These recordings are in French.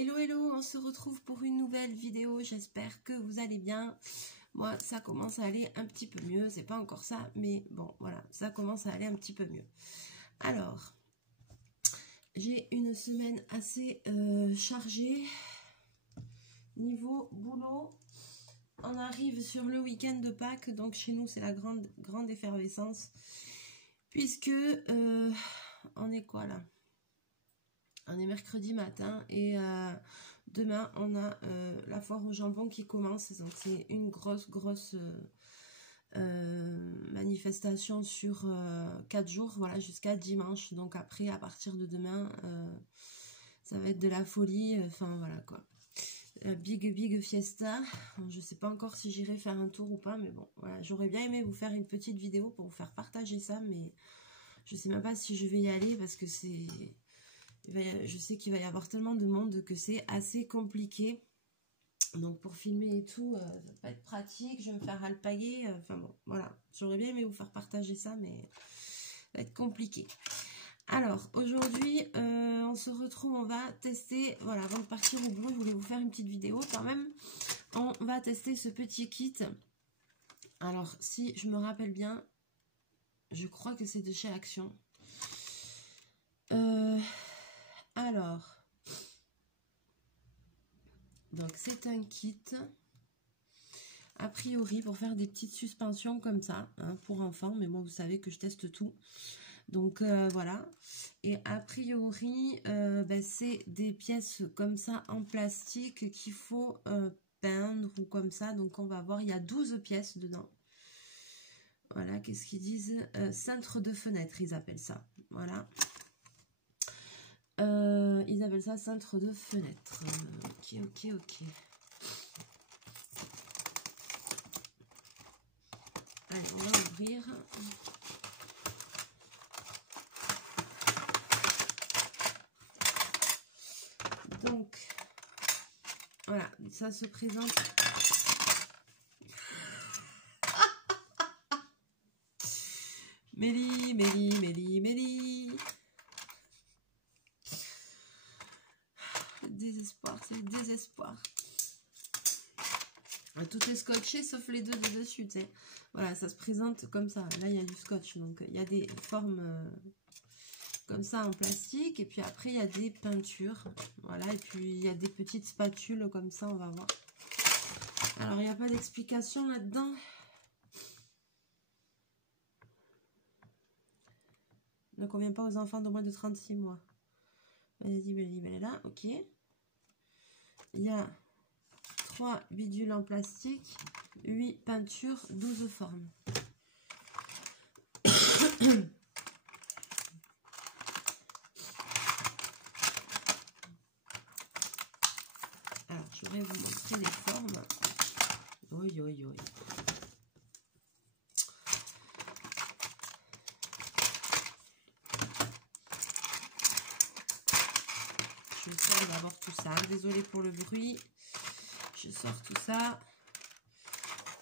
Hello hello, on se retrouve pour une nouvelle vidéo, j'espère que vous allez bien. Moi ça commence à aller un petit peu mieux, c'est pas encore ça, mais bon voilà, ça commence à aller un petit peu mieux. Alors, j'ai une semaine assez chargée, niveau boulot. On arrive sur le week-end de Pâques, donc chez nous c'est la grande effervescence, puisque on est quoi là? On est mercredi matin et demain on a la foire au jambon qui commence, donc c'est une grosse manifestation sur 4 jours, voilà, jusqu'à dimanche. Donc après, à partir de demain, ça va être de la folie, enfin voilà quoi. Big fiesta. Je sais pas encore si j'irai faire un tour ou pas, mais bon, voilà, j'aurais bien aimé vous faire une petite vidéo pour vous faire partager ça, mais je sais même pas si je vais y aller parce que c'est... Je sais qu'il va y avoir tellement de monde que c'est assez compliqué. Donc pour filmer et tout, ça va pas être pratique. Je vais me faire alpaguer. Enfin bon, voilà. J'aurais bien aimé vous faire partager ça, mais ça va être compliqué. Alors aujourd'hui, on se retrouve, on va tester. Voilà, avant de partir au boulot, je voulais vous faire une petite vidéo quand même. On va tester ce petit kit. Alors si je me rappelle bien, je crois que c'est de chez Action. Alors, donc c'est un kit, a priori pour faire des petites suspensions comme ça, hein, pour enfants, mais moi vous savez que je teste tout. Donc voilà, et a priori c'est des pièces comme ça en plastique qu'il faut peindre ou comme ça, donc on va voir, il y a 12 pièces dedans. Voilà, qu'est-ce qu'ils disent, cintre de fenêtre, ils appellent ça, voilà. Ils appellent ça cintre de fenêtre. Ok. Allez, on va ouvrir. Donc, voilà, ça se présente. Mélie. Le désespoir, c'est le désespoir. Tout est scotché sauf les deux de dessus, tu sais. Voilà, ça se présente comme ça. Là, il y a du scotch, donc il y a des formes comme ça en plastique. Et puis après, il y a des peintures. Voilà, et puis il y a des petites spatules comme ça, on va voir. Alors, il n'y a pas d'explication là-dedans. Ne convient pas aux enfants de moins de 36 mois. Elle est là, ok. Il y a 3 bidules en plastique, 8 peintures, 12 formes. Alors, je vais vous montrer les formes. Oui. Je sors d'abord tout ça. Désolée pour le bruit. Je sors tout ça.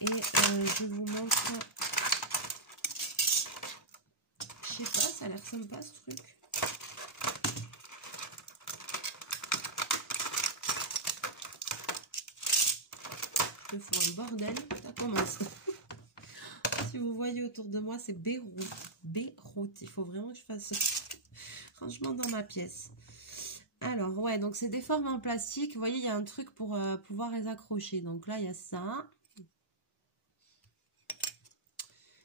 Et je vous montre. Je sais pas, ça a l'air sympa ce truc. Je fous un bordel. Ça commence. Si vous voyez autour de moi, c'est Beyrouth. Il faut vraiment que je fasse rangement dans ma pièce. Alors, ouais, donc c'est des formes en plastique. Vous voyez, il y a un truc pour pouvoir les accrocher. Donc là, il y a ça.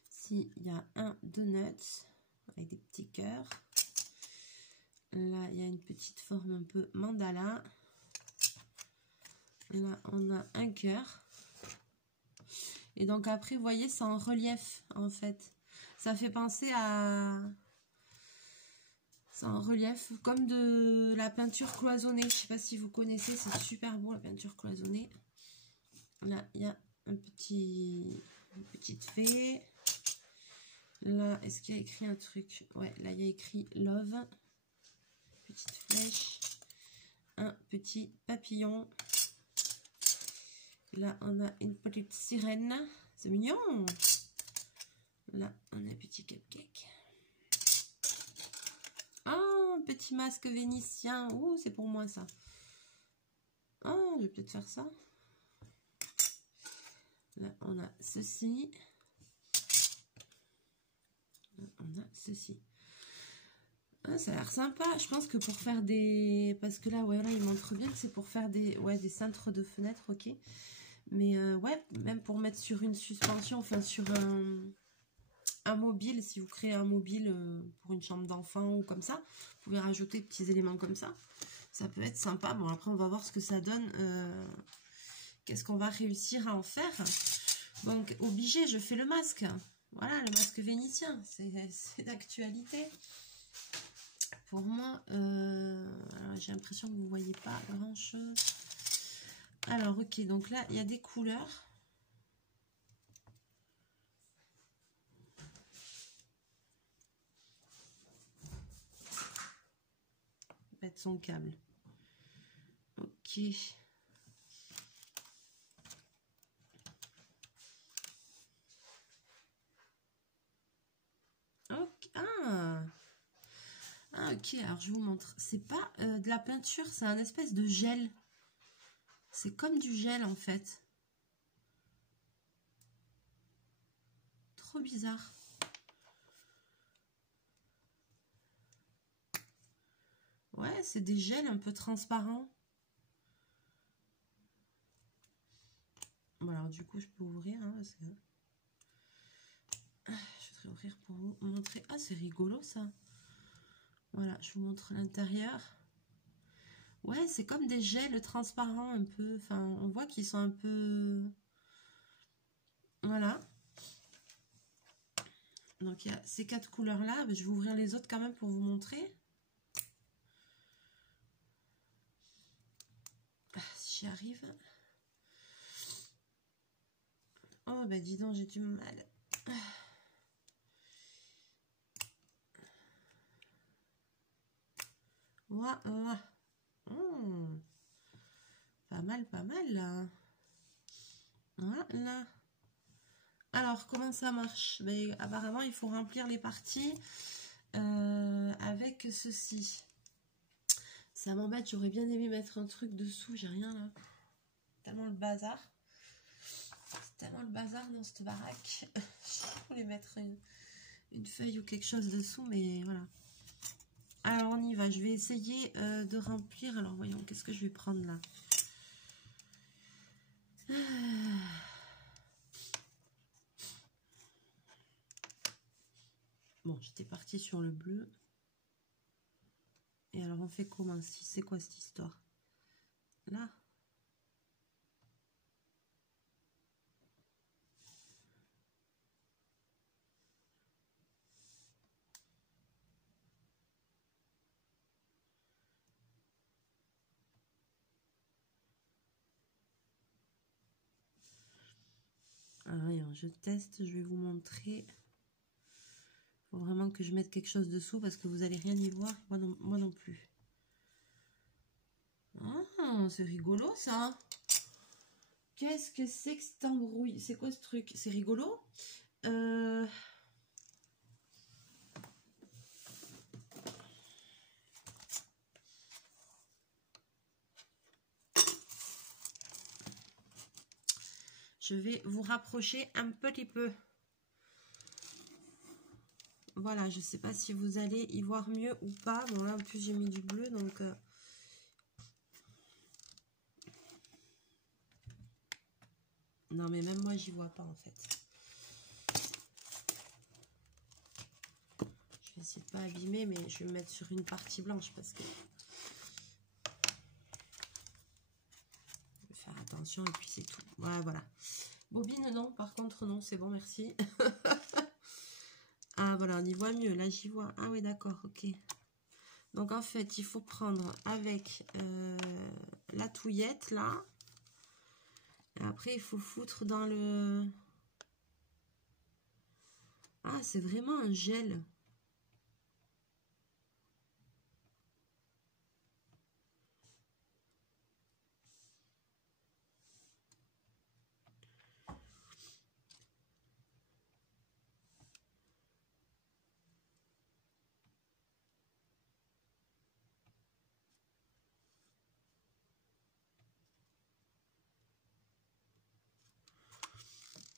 Ici, il y a un donut avec des petits cœurs. Là, il y a une petite forme un peu mandala. Là, on a un cœur. Et donc après, vous voyez, c'est en relief, en fait. Ça fait penser à... C'est en relief, comme de la peinture cloisonnée. Je ne sais pas si vous connaissez, c'est super beau, la peinture cloisonnée. Là, il y a une petite fée. Là, est-ce qu'il y a écrit un truc? Ouais, là, il y a écrit Love. Petite flèche. Un petit papillon. Là, on a une petite sirène. C'est mignon. Là, on a un petit cupcake. Ah, un petit masque vénitien. Ouh, c'est pour moi, ça. Ah, je vais peut-être faire ça. Là, on a ceci. Là, on a ceci. Ah, ça a l'air sympa. Je pense que pour faire des... Parce que là, ouais, là, il montre bien que c'est pour faire des, ouais, des cintres de fenêtres, ok. Mais ouais, même pour mettre sur une suspension, enfin sur un mobile, si vous créez un mobile pour une chambre d'enfant ou comme ça, vous pouvez rajouter des petits éléments comme ça. Ça peut être sympa. Bon, après, on va voir ce que ça donne. Qu'est-ce qu'on va réussir à en faire. Donc, obligé, je fais le masque. Voilà, le masque vénitien. C'est d'actualité. Pour moi, j'ai l'impression que vous ne voyez pas grand-chose. Alors, ok, donc là, il y a des couleurs. Mettre son câble. Ok. Ok. Ah. Ah, ok, alors je vous montre. C'est pas de la peinture, c'est un espèce de gel. C'est comme du gel en fait. Trop bizarre. Ouais, c'est des gels un peu transparents. Bon, alors du coup, je peux ouvrir. Hein, parce que... je voudrais ouvrir pour vous montrer. Ah, c'est rigolo ça. Voilà, je vous montre l'intérieur. Ouais, c'est comme des gels transparents un peu. Enfin, on voit qu'ils sont un peu... Voilà. Donc, il y a ces 4 couleurs-là. Je vais ouvrir les autres quand même pour vous montrer. Ah, si j'y arrive. Oh, bah dis donc, j'ai du mal. Ouah, ouah. Pas mal, pas mal, là. Voilà. Alors, comment ça marche? Ben, apparemment, il faut remplir les parties avec ceci. Ça m'embête, j'aurais bien aimé mettre un truc dessous, j'ai rien là. Tellement le bazar. C'est tellement le bazar dans cette baraque. Je voulais mettre une feuille ou quelque chose dessous, mais voilà. Alors, on y va. Je vais essayer de remplir. Alors, voyons, qu'est-ce que je vais prendre là? Bon, j'étais partie sur le bleu. Et alors, on fait comment? C'est quoi cette histoire? Là? Alors, je teste, je vais vous montrer. Il faut vraiment que je mette quelque chose dessous parce que vous n'allez rien y voir, moi non plus. Ah, c'est rigolo ça. Qu'est-ce que c'est que cet embrouille? C'est quoi ce truc? C'est rigolo. Je vais vous rapprocher un petit peu. Voilà, je ne sais pas si vous allez y voir mieux ou pas. Bon, là, en plus, j'ai mis du bleu, donc... Non, mais même moi, j'y vois pas, en fait. Je vais essayer de pas abîmer, mais je vais me mettre sur une partie blanche, parce que... Je vais faire attention, et puis c'est tout. Ouais, voilà. Bobine, non. Par contre, non, c'est bon, merci. Ah, voilà, on y voit mieux. Là, j'y vois. Ah oui, d'accord, ok. Donc, en fait, il faut prendre avec la touillette, là. Et après, il faut foutre dans le... Ah, c'est vraiment un gel.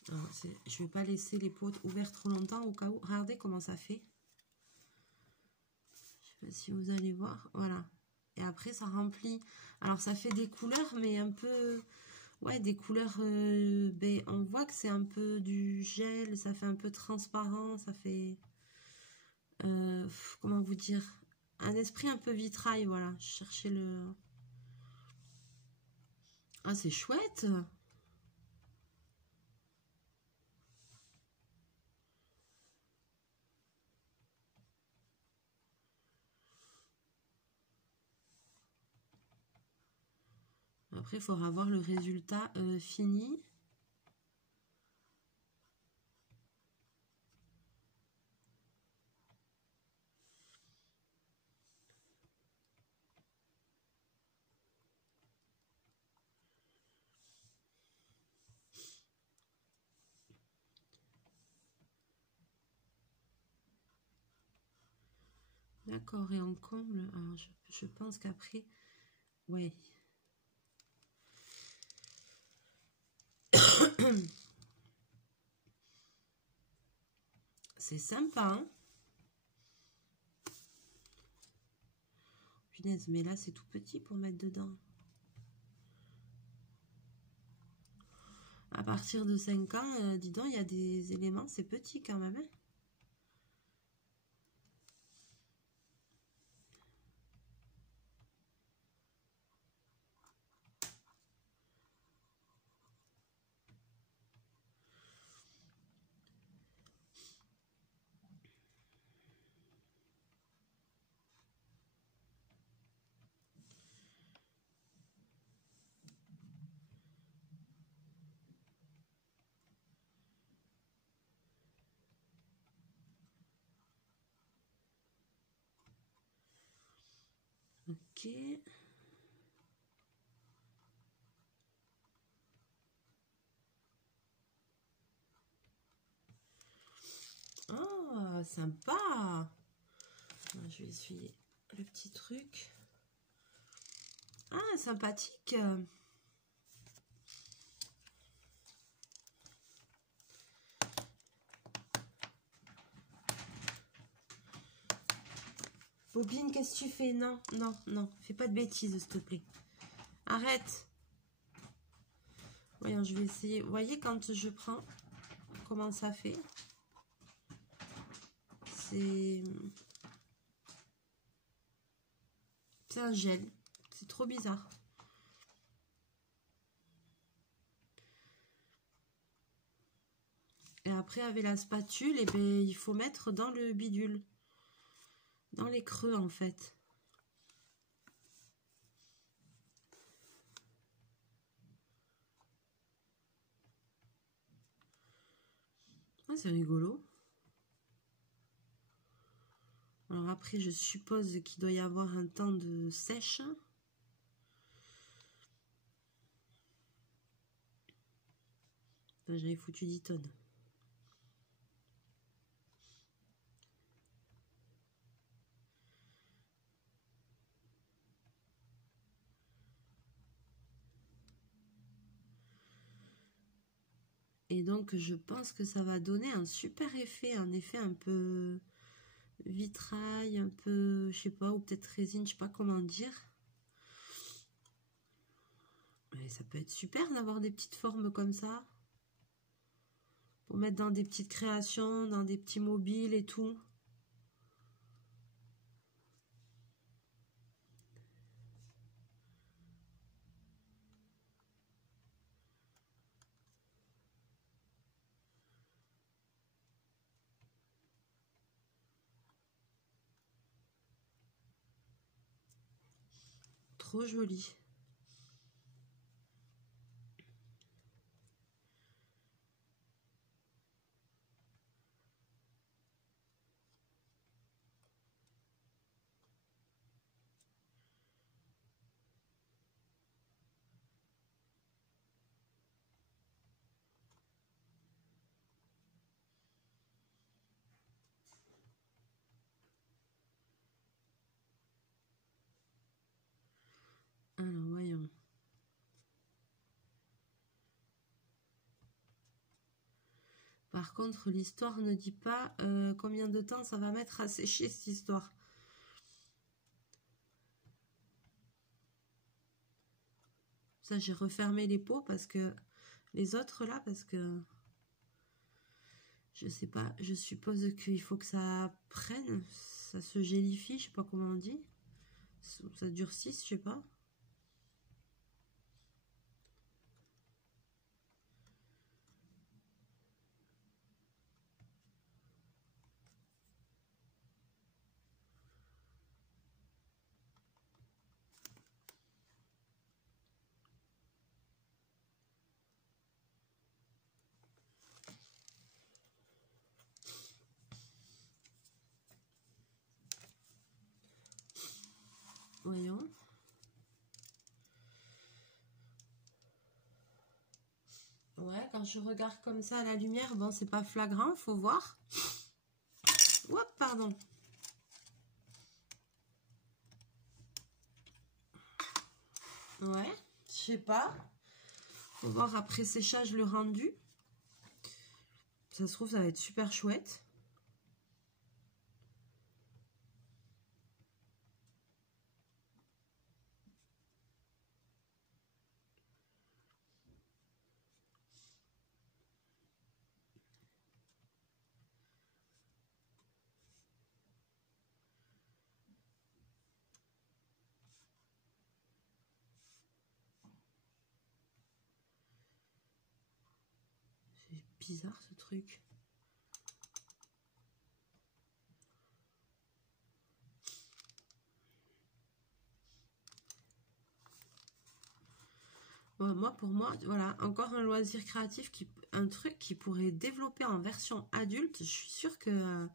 Alors, je vais pas laisser les pots ouverts trop longtemps au cas où. Regardez comment ça fait. Je sais pas si vous allez voir. Voilà. Et après, ça remplit. Alors, ça fait des couleurs, mais un peu... Ouais, des couleurs... ben, on voit que c'est un peu du gel. Ça fait un peu transparent. Ça fait... comment vous dire? Un esprit un peu vitrail, voilà. Je cherchais le... Ah, c'est chouette! Après, il faudra voir le résultat fini. D'accord, et en comble, alors je pense qu'après, ouais. C'est sympa, hein? Punaise, mais là, c'est tout petit pour mettre dedans. À partir de 5 ans, dis donc, il y a des éléments, c'est petit quand même, hein? Ok. Oh, sympa! Je vais essuyer le petit truc. Ah, sympathique! Bobine, qu'est-ce que tu fais? Non, non, non. Fais pas de bêtises, s'il te plaît. Arrête! Voyons, je vais essayer. Vous voyez, quand je prends, comment ça fait? C'est un gel. C'est trop bizarre. Et après, avec la spatule, eh ben, il faut mettre dans le bidule. Dans les creux, en fait. Ah, c'est rigolo. Alors après, je suppose qu'il doit y avoir un temps de sèche. J'avais foutu 10 tonnes. Et donc, je pense que ça va donner un super effet. Un effet un peu vitrail, un peu, je sais pas, ou peut-être résine, je sais pas comment dire. Mais ça peut être super d'avoir des petites formes comme ça. Pour mettre dans des petites créations, dans des petits mobiles et tout. Trop joli. Alors, Par contre, l'histoire ne dit pas combien de temps ça va mettre à sécher cette histoire. Ça, j'ai refermé les pots parce que les autres là, parce que je sais pas, je suppose qu'il faut que ça prenne, ça se gélifie, je sais pas comment on dit, ça durcisse, je sais pas. Voyons. Ouais, quand je regarde comme ça à la lumière, bon, c'est pas flagrant, faut voir. Oups, pardon. Ouais, je sais pas. Faut voir après séchage le rendu. Ça se trouve, ça va être super chouette. C'est bizarre ce truc. Bon, pour moi, voilà, encore un loisir créatif, un truc qui pourrait développer en version adulte. Je suis sûre que,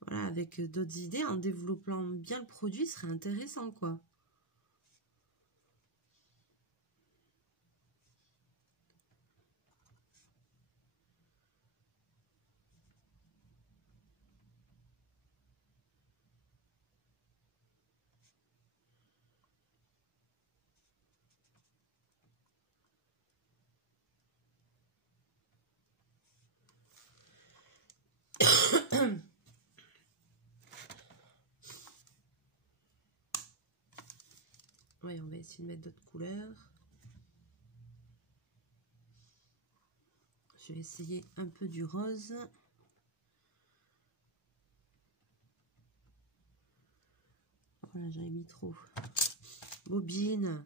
voilà, avec d'autres idées, en développant bien le produit, ce serait intéressant, quoi. Oui, on va essayer de mettre d'autres couleurs. Je vais essayer un peu du rose. Voilà, j'en ai mis trop. Bobine.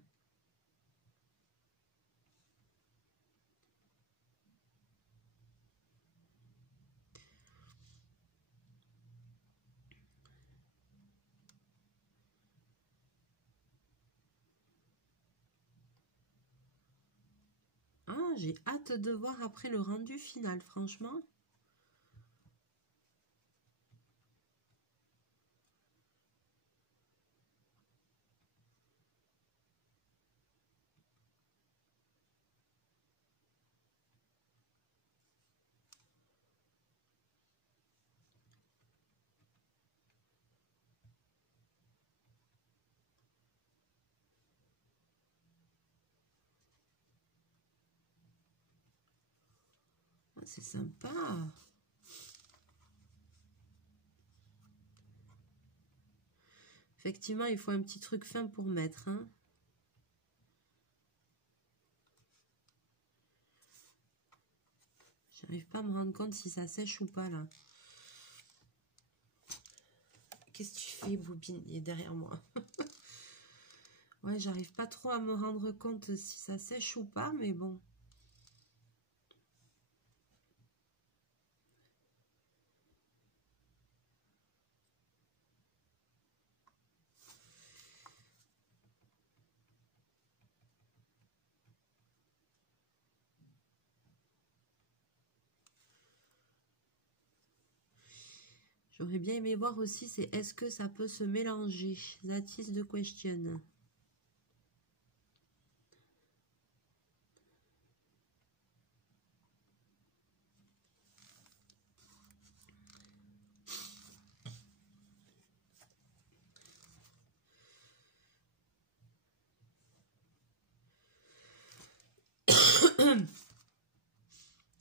Ah, j'ai hâte de voir après le rendu final, franchement. C'est sympa. Effectivement, il faut un petit truc fin pour mettre. Hein. J'arrive pas à me rendre compte si ça sèche ou pas là. Qu'est-ce que tu fais, Bobine? Il est derrière moi. Ouais, j'arrive pas trop à me rendre compte si ça sèche ou pas, mais bon. J'aurais bien aimé voir aussi, c'est est-ce que ça peut se mélanger? That is the question.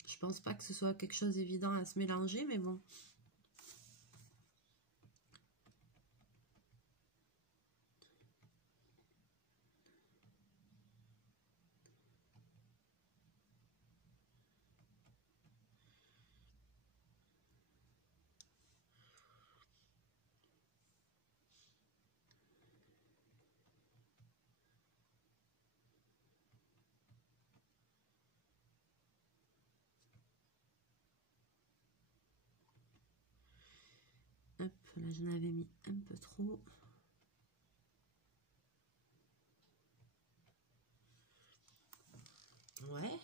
Je pense pas que ce soit quelque chose d'évident à se mélanger, mais bon. Hop, là j'en avais mis un peu trop. Ouais.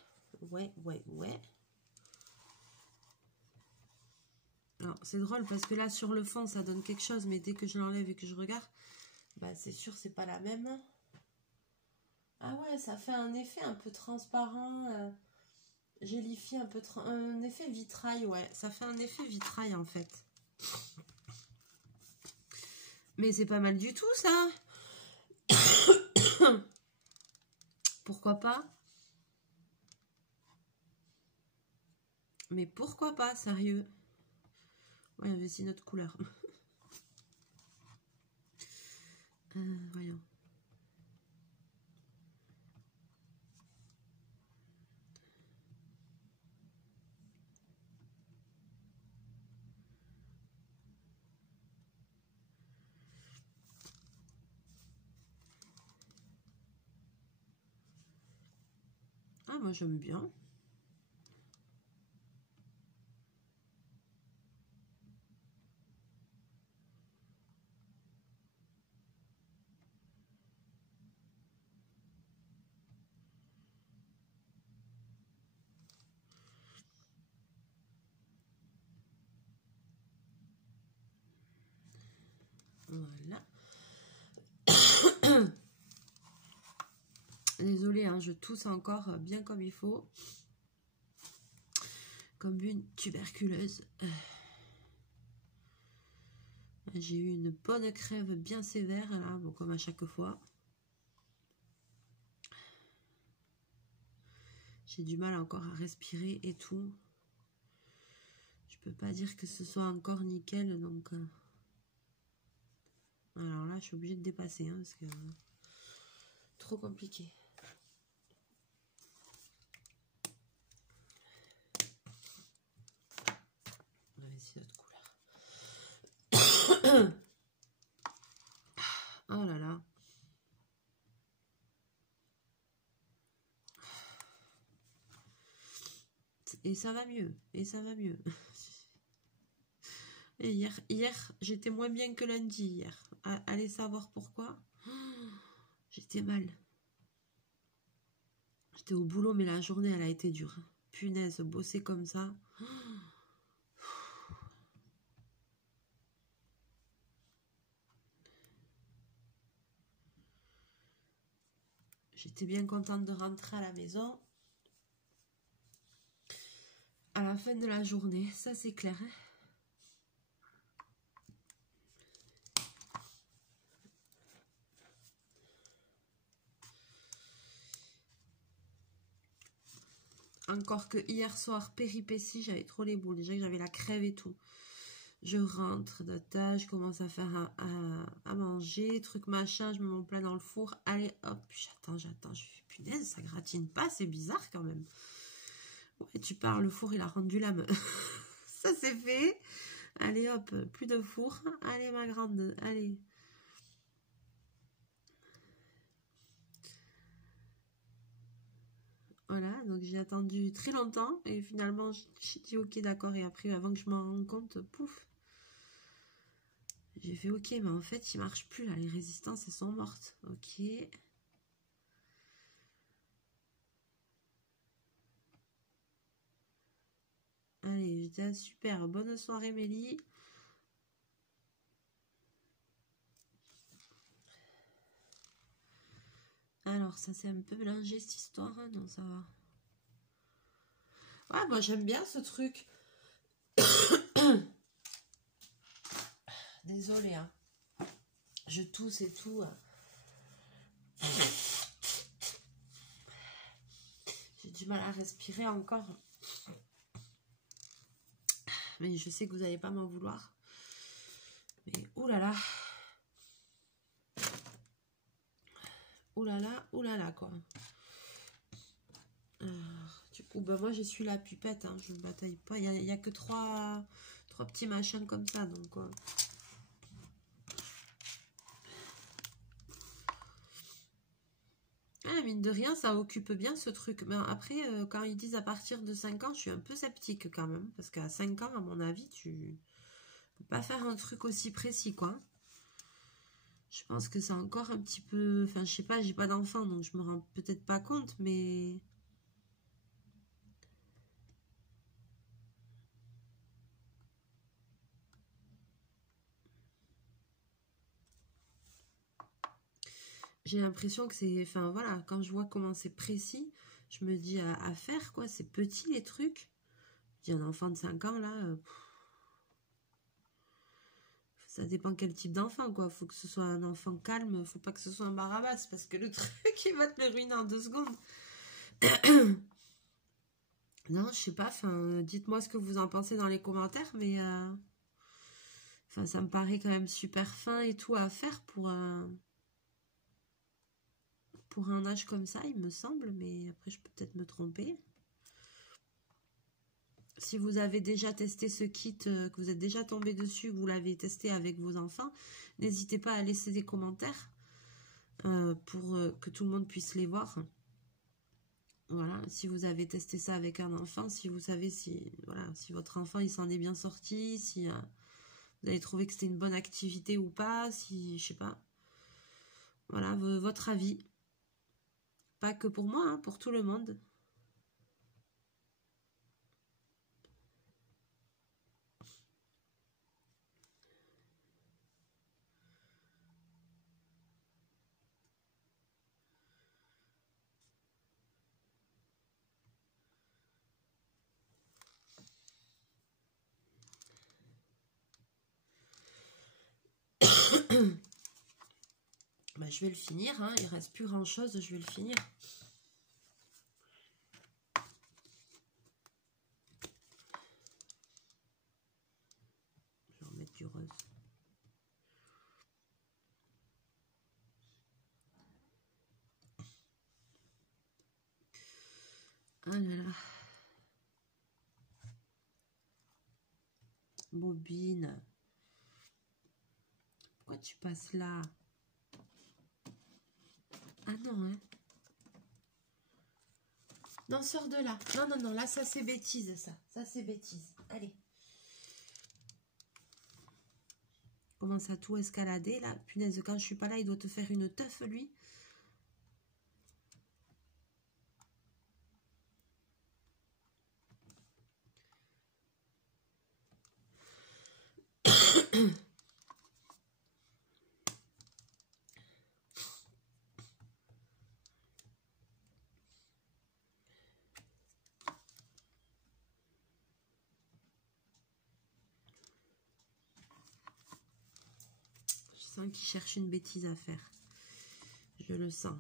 Alors c'est drôle parce que là sur le fond ça donne quelque chose, mais dès que je l'enlève et que je regarde, bah c'est sûr c'est pas la même. Ah ouais, ça fait un effet un peu transparent, gélifie un peu, un effet vitrail, ouais, ça fait un effet vitrail en fait. Mais c'est pas mal du tout ça. Pourquoi pas? Mais pourquoi pas, sérieux? Ouais, on va essayer notre couleur. Voyons. Ah, moi j'aime bien. Voilà. Désolée, hein, je tousse encore bien comme il faut. Comme une tuberculeuse. J'ai eu une bonne crève bien sévère, là, bon, comme à chaque fois. J'ai du mal encore à respirer et tout. Je peux pas dire que ce soit encore nickel, donc... Alors là, je suis obligée de dépasser, hein, parce que... trop compliqué. On va essayer notre couleur. Oh là là. Et ça va mieux. Et ça va mieux. Et hier j'étais moins bien que lundi hier. Allez savoir pourquoi. J'étais mal. J'étais au boulot, mais la journée, elle a été dure. Punaise, bosser comme ça. J'étais bien contente de rentrer à la maison. À la fin de la journée, ça c'est clair. Hein. Encore que hier soir, péripétie, j'avais trop les boules. Déjà que j'avais la crève et tout. Je rentre de tâche, je commence à faire à manger, truc machin, je mets mon plat dans le four. Allez, hop, j'attends. Je fais punaise, ça gratine pas, c'est bizarre quand même. Ouais, tu pars, le four il a rendu l'âme. Ça c'est fait. Allez hop, plus de four. Allez ma grande, allez. Voilà, donc j'ai attendu très longtemps et finalement j'ai dit ok d'accord et après avant que je m'en rende compte, pouf. J'ai fait ok mais en fait il marche plus là, les résistances elles sont mortes. Ok. Allez, j'étais super, bonne soirée Mélie. Alors ça c'est un peu mélangé cette histoire, hein, non ça va. Ouais, moi j'aime bien ce truc. Désolée, hein. Je tousse et tout. J'ai du mal à respirer encore. mais je sais que vous n'allez pas m'en vouloir. Mais oulala. Oulala, quoi. Du coup, bah moi, je suis la pupette, hein, je ne bataille pas. Il n'y a que trois petits machins comme ça, donc... Ah, mine de rien, ça occupe bien ce truc. Mais après, quand ils disent à partir de 5 ans, je suis un peu sceptique quand même. Parce qu'à 5 ans, à mon avis, tu peux pas faire un truc aussi précis, quoi. Je pense que c'est encore un petit peu... Enfin, je sais pas, j'ai pas d'enfant, donc je me rends peut-être pas compte, mais... J'ai l'impression que c'est... Enfin, voilà, quand je vois comment c'est précis, je me dis à faire, quoi. C'est petit, les trucs. J'ai un enfant de 5 ans, là... ça dépend quel type d'enfant, quoi. Faut que ce soit un enfant calme, faut pas que ce soit un Barabbas, parce que le truc, il va te le ruiner en 2 secondes. Non, je sais pas, enfin, dites-moi ce que vous en pensez dans les commentaires, mais... Enfin, ça me paraît quand même super fin et tout à faire pour un âge comme ça, il me semble, mais après, je peux peut-être me tromper. Si vous avez déjà testé ce kit, que vous êtes déjà tombé dessus, que vous l'avez testé avec vos enfants, n'hésitez pas à laisser des commentaires pour que tout le monde puisse les voir. Voilà, si vous avez testé ça avec un enfant, si vous savez si, voilà, si votre enfant il s'en est bien sorti, si vous avez trouvé que c'était une bonne activité ou pas, si, je sais pas. Voilà, votre avis. Pas que pour moi, hein, pour tout le monde. Bah, je vais le finir, hein. Il reste plus grand chose, je vais le finir. Je vais remettre du rose. Ah là là. Bobine. Pourquoi tu passes là? Ah non, hein. Non, sors de là. Non, non, non, là, ça c'est bêtise, ça. Ça c'est bêtise. Allez. Commence à tout escalader, là. Punaise, quand je suis pas là, il doit te faire une teuf, lui. Je sens qu'il cherche une bêtise à faire. Je le sens.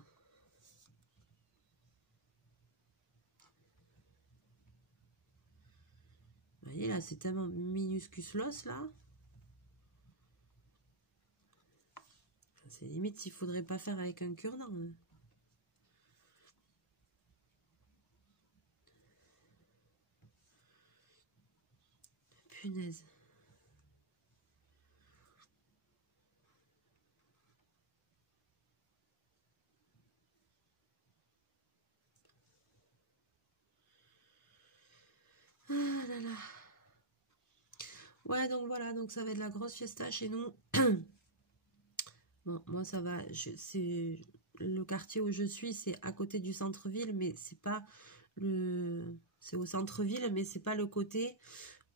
Vous voyez, là, c'est tellement minuscule l'os, là. C'est limite s'il faudrait pas faire avec un cure-dent. Hein. Punaise. Ah là là. Ouais, donc voilà, donc ça va être la grosse fiesta chez nous. Bon, moi ça va, c'est le quartier où je suis, c'est à côté du centre-ville, mais c'est pas le... C'est au centre-ville, mais c'est pas le côté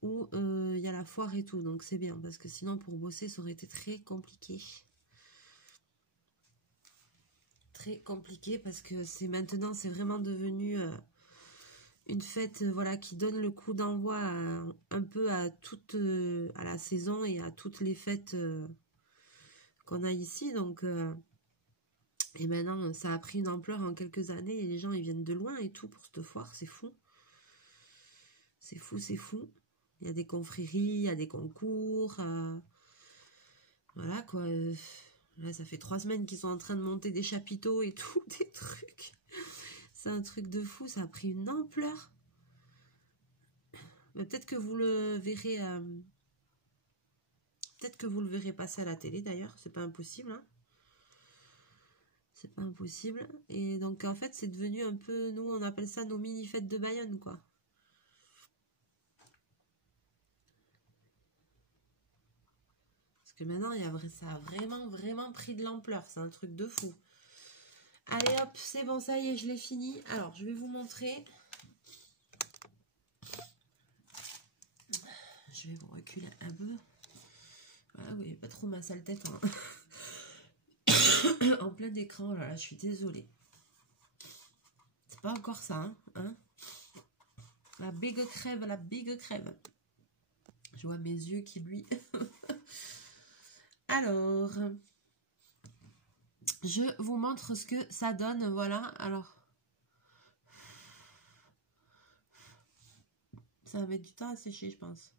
où il y a la foire et tout, donc c'est bien, parce que sinon pour bosser, ça aurait été très compliqué. Très compliqué, parce que c'est maintenant, c'est vraiment devenu... une fête voilà, qui donne le coup d'envoi un peu à toute à la saison et à toutes les fêtes qu'on a ici. Donc, et maintenant, ça a pris une ampleur en quelques années et les gens ils viennent de loin et tout pour cette foire, c'est fou. C'est fou, c'est fou. Il y a des confréries, il y a des concours. Voilà quoi. Là, ça fait 3 semaines qu'ils sont en train de monter des chapiteaux et tout, des trucs. C'est un truc de fou, ça a pris une ampleur. Peut-être que vous le verrez... peut-être que vous le verrez passer à la télé d'ailleurs, c'est pas impossible. Hein. C'est pas impossible. Et donc en fait, c'est devenu un peu... Nous, on appelle ça nos mini-fêtes de Bayonne, quoi. Parce que maintenant, ça a vraiment pris de l'ampleur. C'est un truc de fou. Allez hop, c'est bon, ça y est, je l'ai fini. Alors, je vais vous montrer. Je vais vous reculer un peu. Voilà, vous voyez pas trop ma sale tête. Hein. En plein écran, là, je suis désolée. C'est pas encore ça, hein. La big crève, la big crève. Je vois mes yeux qui lui... Alors, je vous montre ce que ça donne, voilà. Alors, ça va mettre du temps à sécher, je pense.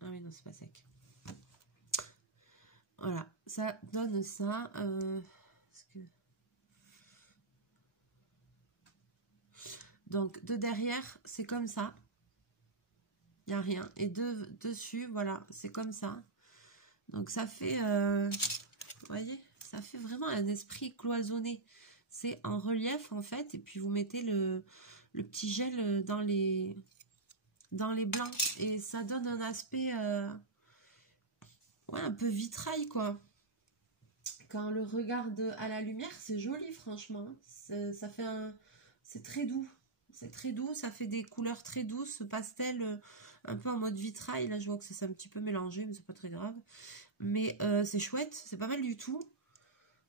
Ah oui, non, c'est pas sec. Voilà, ça donne ça. Donc, de derrière, c'est comme ça. Il n'y a rien. Et dessus, voilà, c'est comme ça. Donc, ça fait, vous voyez, ça fait vraiment un esprit cloisonné. C'est en relief, en fait. Et puis, vous mettez le petit gel dans les blancs. Et ça donne un aspect, ouais, un peu vitrail, quoi. Quand on le regarde à la lumière, c'est joli, franchement. Ça fait c'est très doux. C'est très doux, ça fait des couleurs très douces, pastel, un peu en mode vitrail. Là, je vois que ça s'est un petit peu mélangé, mais c'est pas très grave. Mais c'est chouette, c'est pas mal du tout.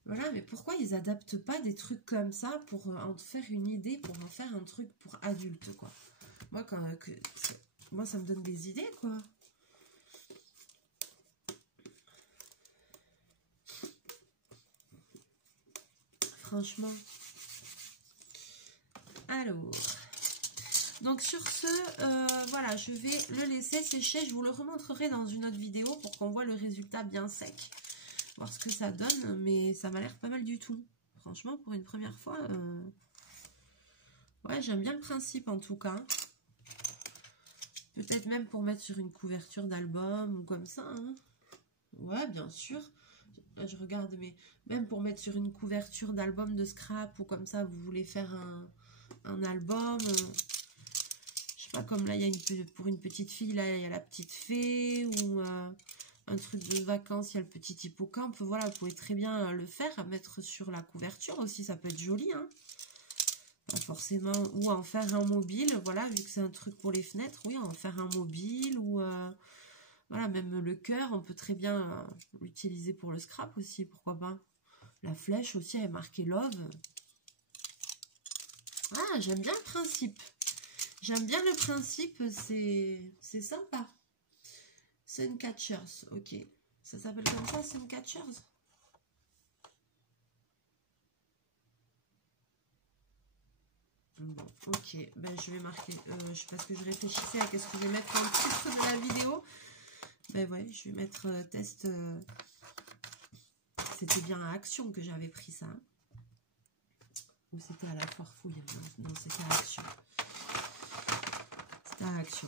Voilà, mais pourquoi ils adaptent pas des trucs comme ça pour en faire une idée, pour en faire un truc pour adultes, quoi. Moi, moi, ça me donne des idées, quoi. Franchement. Alors, donc sur ce, voilà, je vais le laisser sécher. Je vous le remontrerai dans une autre vidéo pour qu'on voit le résultat bien sec. Voir ce que ça donne, mais ça m'a l'air pas mal du tout. Franchement, pour une première fois, ouais, j'aime bien le principe en tout cas. Peut-être même pour mettre sur une couverture d'album ou comme ça. Hein. Ouais, bien sûr. Là, je regarde, mais même pour mettre sur une couverture d'album de scrap ou comme ça, vous voulez faire un album. Je sais pas, comme là, il y a pour une petite fille, là, il y a la petite fée ou un truc de vacances, il y a le petit hippocampe. Voilà, vous pouvez très bien le faire, à mettre sur la couverture aussi, ça peut être joli, hein. Pas forcément, ou en faire un mobile, voilà, vu que c'est un truc pour les fenêtres, oui, en faire un mobile ou... voilà, même le cœur, on peut très bien l'utiliser pour le scrap aussi, pourquoi pas. La flèche aussi, elle est marquée Love. Ah, j'aime bien le principe. J'aime bien le principe, c'est sympa. Suncatchers, ok. Ça s'appelle comme ça, Suncatchers? Bon, ok. Ben, je vais marquer, parce que je réfléchissais à qu'est-ce que je vais mettre dans le titre de la vidéo. Ben ouais, je vais mettre test. C'était bien à Action que j'avais pris ça. Ou c'était à la foire fouille? Non, c'était à Action. C'était à Action.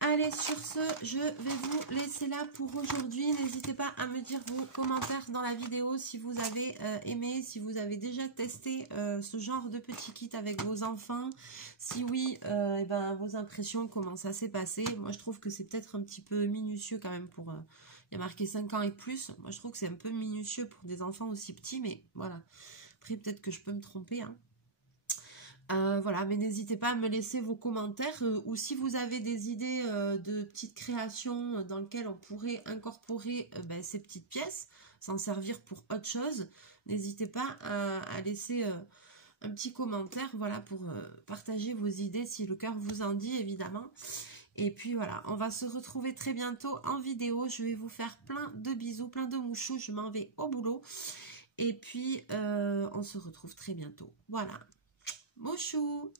Allez, sur ce, je vais vous laisser là pour aujourd'hui. N'hésitez pas à me dire vos commentaires dans la vidéo si vous avez aimé, si vous avez déjà testé ce genre de petit kit avec vos enfants. Si oui, et ben, vos impressions, comment ça s'est passé. Moi, je trouve que c'est peut-être un petit peu minutieux quand même pour... il y a marqué 5 ans et plus. Moi, je trouve que c'est un peu minutieux pour des enfants aussi petits, mais voilà. Après, peut-être que je peux me tromper, hein. Voilà, mais n'hésitez pas à me laisser vos commentaires ou si vous avez des idées de petites créations dans lesquelles on pourrait incorporer ben, ces petites pièces, s'en servir pour autre chose, n'hésitez pas à laisser un petit commentaire, voilà, pour partager vos idées si le cœur vous en dit, évidemment. Et puis voilà, on va se retrouver très bientôt en vidéo. Je vais vous faire plein de bisous, plein de mouchous. Je m'en vais au boulot. Et puis, on se retrouve très bientôt. Voilà. Bonjour.